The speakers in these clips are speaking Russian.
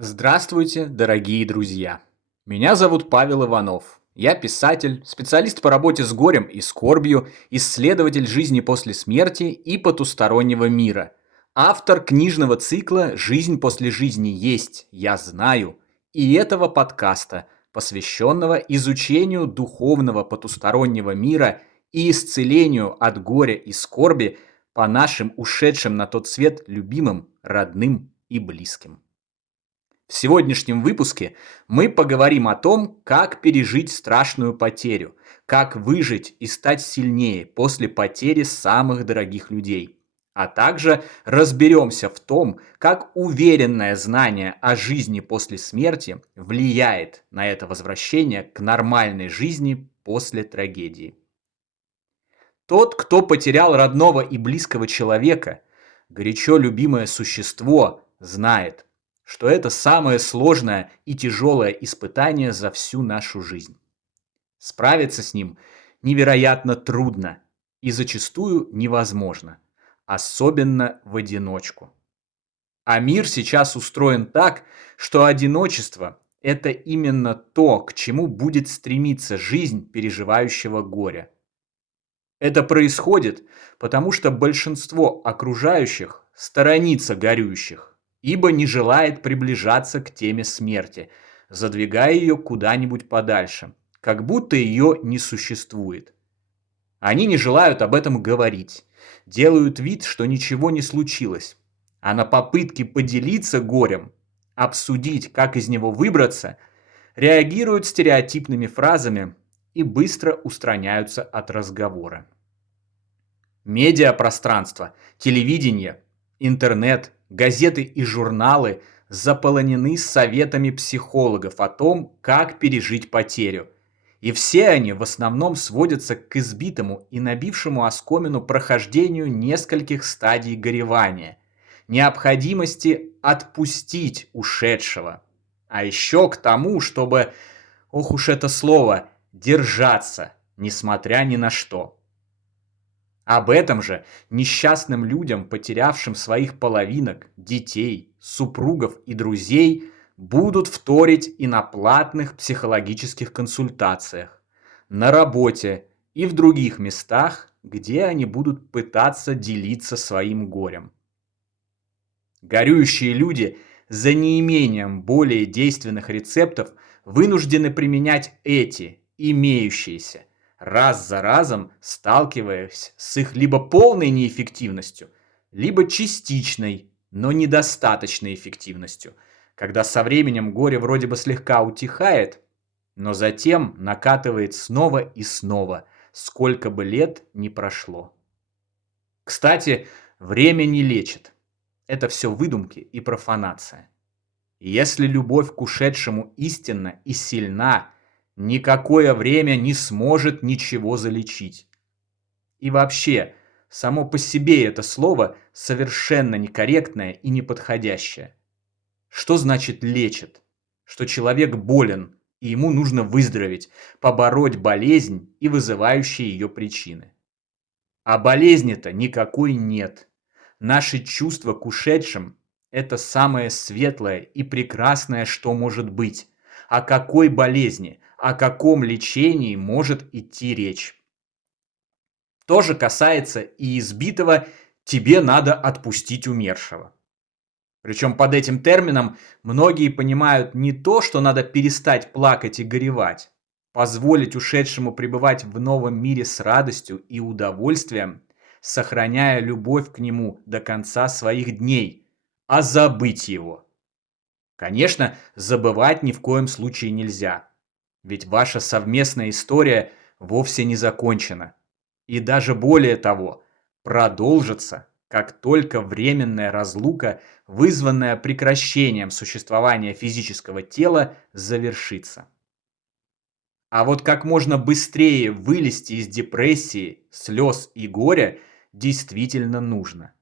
Здравствуйте, дорогие друзья! Меня зовут Павел Иванов. Я писатель, специалист по работе с горем и скорбью, исследователь жизни после смерти и потустороннего мира. Автор книжного цикла «Жизнь после жизни есть, я знаю» и этого подкаста, посвященного изучению духовного потустороннего мира и исцелению от горя и скорби по нашим ушедшим на тот свет любимым, родным и близким. В сегодняшнем выпуске мы поговорим о том, как пережить страшную потерю, как выжить и стать сильнее после потери самых дорогих людей. А также разберемся в том, как уверенное знание о жизни после смерти влияет на это возвращение к нормальной жизни после трагедии. Тот, кто потерял родного и близкого человека, горячо любимое существо, знает, что это самое сложное и тяжелое испытание за всю нашу жизнь. Справиться с ним невероятно трудно и зачастую невозможно, особенно в одиночку. А мир сейчас устроен так, что одиночество – это именно то, к чему будет стремиться жизнь переживающего горя. Это происходит, потому что большинство окружающих сторонится горюющих, ибо не желает приближаться к теме смерти, задвигая ее куда-нибудь подальше, как будто ее не существует. Они не желают об этом говорить, делают вид, что ничего не случилось, а на попытки поделиться горем, обсудить, как из него выбраться, реагируют стереотипными фразами и быстро устраняются от разговора. Медиапространство, телевидение, интернет, газеты и журналы заполонены советами психологов о том, как пережить потерю. И все они в основном сводятся к избитому и набившему оскомину прохождению нескольких стадий горевания, необходимости отпустить ушедшего, а еще к тому, чтобы, ох уж это слово, держаться, несмотря ни на что. Об этом же несчастным людям, потерявшим своих половинок, детей, супругов и друзей, будут вторить и на платных психологических консультациях, на работе и в других местах, где они будут пытаться делиться своим горем. Горюющие люди за неимением более действенных рецептов вынуждены применять эти, имеющиеся, раз за разом сталкиваясь с их либо полной неэффективностью, либо частичной, но недостаточной эффективностью, когда со временем горе вроде бы слегка утихает, но затем накатывает снова и снова, сколько бы лет ни прошло. Кстати, время не лечит. Это все выдумки и профанация. Если любовь к ушедшему истинна и сильна, никакое время не сможет ничего залечить. И вообще, само по себе это слово совершенно некорректное и неподходящее. Что значит лечит? Что человек болен, и ему нужно выздороветь, побороть болезнь и вызывающие ее причины. А болезни-то никакой нет. Наши чувства к ушедшим – это самое светлое и прекрасное, что может быть. О какой болезни, о каком лечении может идти речь? То же касается и избитого «тебе надо отпустить умершего». Причем под этим термином многие понимают не то, что надо перестать плакать и горевать, позволить ушедшему пребывать в новом мире с радостью и удовольствием, сохраняя любовь к нему до конца своих дней, а забыть его. Конечно, забывать ни в коем случае нельзя, ведь ваша совместная история вовсе не закончена. И даже более того, продолжится, как только временная разлука, вызванная прекращением существования физического тела, завершится. А вот как можно быстрее вылезти из депрессии, слез и горя действительно нужно.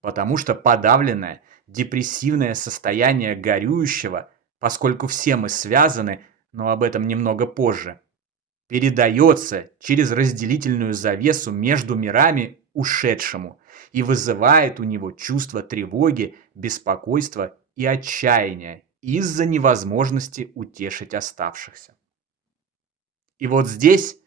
Потому что подавленное, депрессивное состояние горюющего, поскольку все мы связаны, но об этом немного позже, передается через разделительную завесу между мирами ушедшему и вызывает у него чувство тревоги, беспокойства и отчаяния из-за невозможности утешить оставшихся. И вот здесь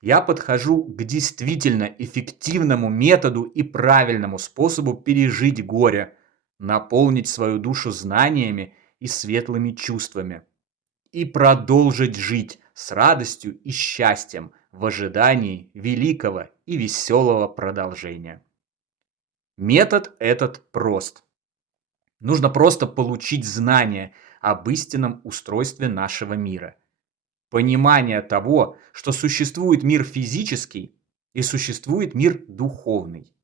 я подхожу к действительно эффективному методу и правильному способу пережить горе, наполнить свою душу знаниями и светлыми чувствами и продолжить жить с радостью и счастьем в ожидании великого и веселого продолжения. Метод этот прост. Нужно просто получить знания об истинном устройстве нашего мира. Понимание того, что существует мир физический и существует мир духовный.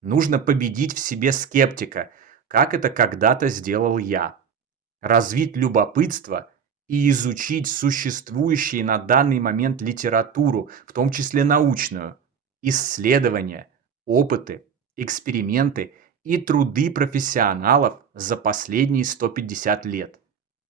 Нужно победить в себе скептика, как это когда-то сделал я. Развить любопытство и изучить существующие на данный момент литературу, в том числе научную, исследования, опыты, эксперименты и труды профессионалов за последние 150 лет,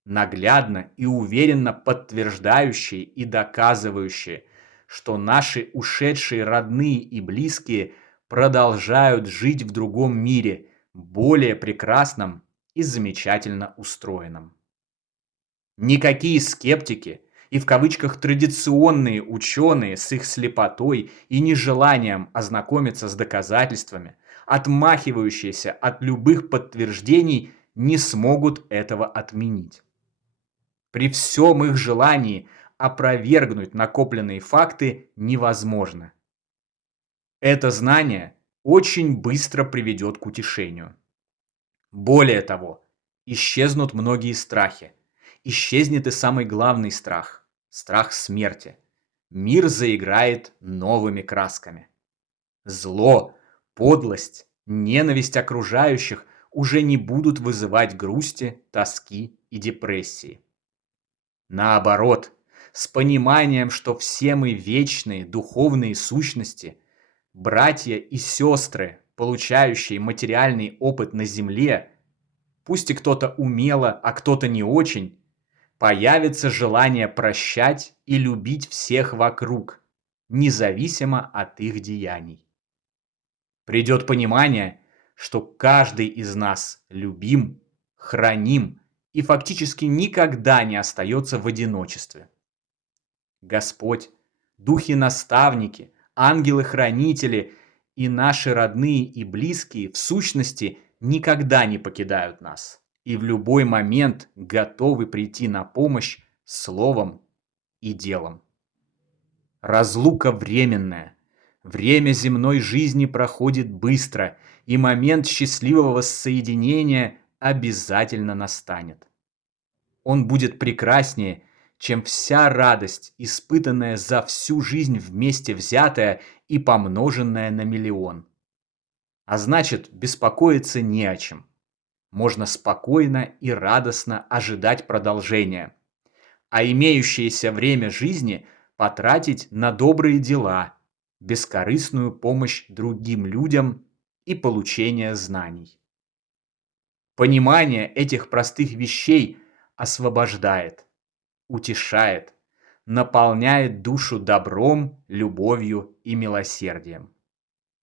наглядно и уверенно подтверждающие и доказывающие, что наши ушедшие родные и близкие продолжают жить в другом мире, более прекрасном и замечательно устроенном. Никакие скептики и в кавычках традиционные ученые с их слепотой и нежеланием ознакомиться с доказательствами, отмахивающиеся от любых подтверждений, не смогут этого отменить. При всем их желании опровергнуть накопленные факты невозможно. Это знание очень быстро приведет к утешению. Более того, исчезнут многие страхи. Исчезнет и самый главный страх – страх смерти. Мир заиграет новыми красками. Зло, подлость, ненависть окружающих уже не будут вызывать грусти, тоски и депрессии. Наоборот, с пониманием, что все мы вечные духовные сущности, братья и сестры, получающие материальный опыт на земле, пусть и кто-то умело, а кто-то не очень, появится желание прощать и любить всех вокруг, независимо от их деяний. Придет понимание, что каждый из нас любим, храним и фактически никогда не остается в одиночестве. Господь, духи-наставники, ангелы-хранители и наши родные и близкие в сущности никогда не покидают нас и в любой момент готовы прийти на помощь словом и делом. Разлука временная. Время земной жизни проходит быстро, и момент счастливого воссоединения обязательно настанет. Он будет прекраснее, чем вся радость, испытанная за всю жизнь вместе взятая и помноженная на миллион. А значит, беспокоиться не о чем. Можно спокойно и радостно ожидать продолжения, а имеющееся время жизни потратить на добрые дела, бескорыстную помощь другим людям и получение знаний. Понимание этих простых вещей освобождает, утешает, наполняет душу добром, любовью и милосердием.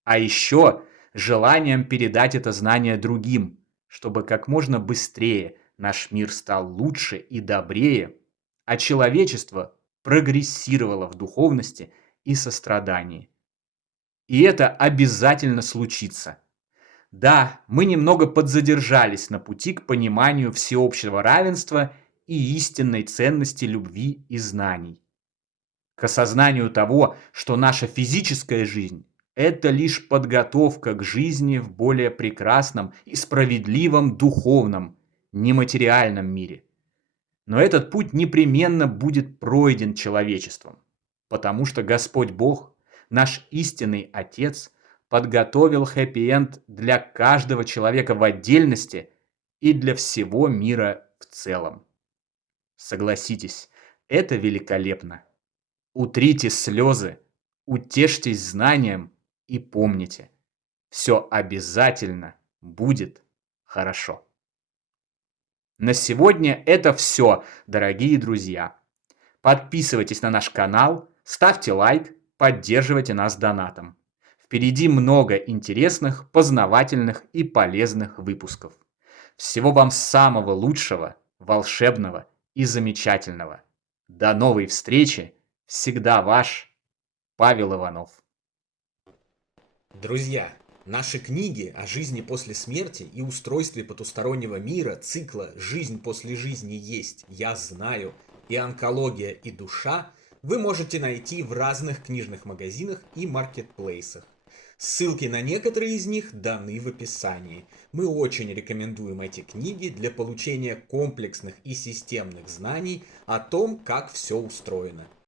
А еще желанием передать это знание другим, чтобы как можно быстрее наш мир стал лучше и добрее, а человечество прогрессировало в духовности и сострадании. И это обязательно случится. Да, мы немного подзадержались на пути к пониманию всеобщего равенства и истинной ценности любви и знаний. К осознанию того, что наша физическая жизнь – это лишь подготовка к жизни в более прекрасном и справедливом духовном, нематериальном мире. Но этот путь непременно будет пройден человечеством, потому что Господь Бог, наш истинный Отец, подготовил хэппи-энд для каждого человека в отдельности и для всего мира в целом. Согласитесь, это великолепно. Утрите слезы, утешьтесь знанием и помните, все обязательно будет хорошо. На сегодня это все, дорогие друзья. Подписывайтесь на наш канал, ставьте лайк, поддерживайте нас донатом. Впереди много интересных, познавательных и полезных выпусков. Всего вам самого лучшего волшебного и замечательного. До новой встречи. Всегда ваш Павел Иванов. Друзья, наши книги о жизни после смерти и устройстве потустороннего мира цикла «Жизнь после жизни есть, я знаю» и «Онкология и душа» вы можете найти в разных книжных магазинах и маркетплейсах. Ссылки на некоторые из них даны в описании. Мы очень рекомендуем эти книги для получения комплексных и системных знаний о том, как все устроено.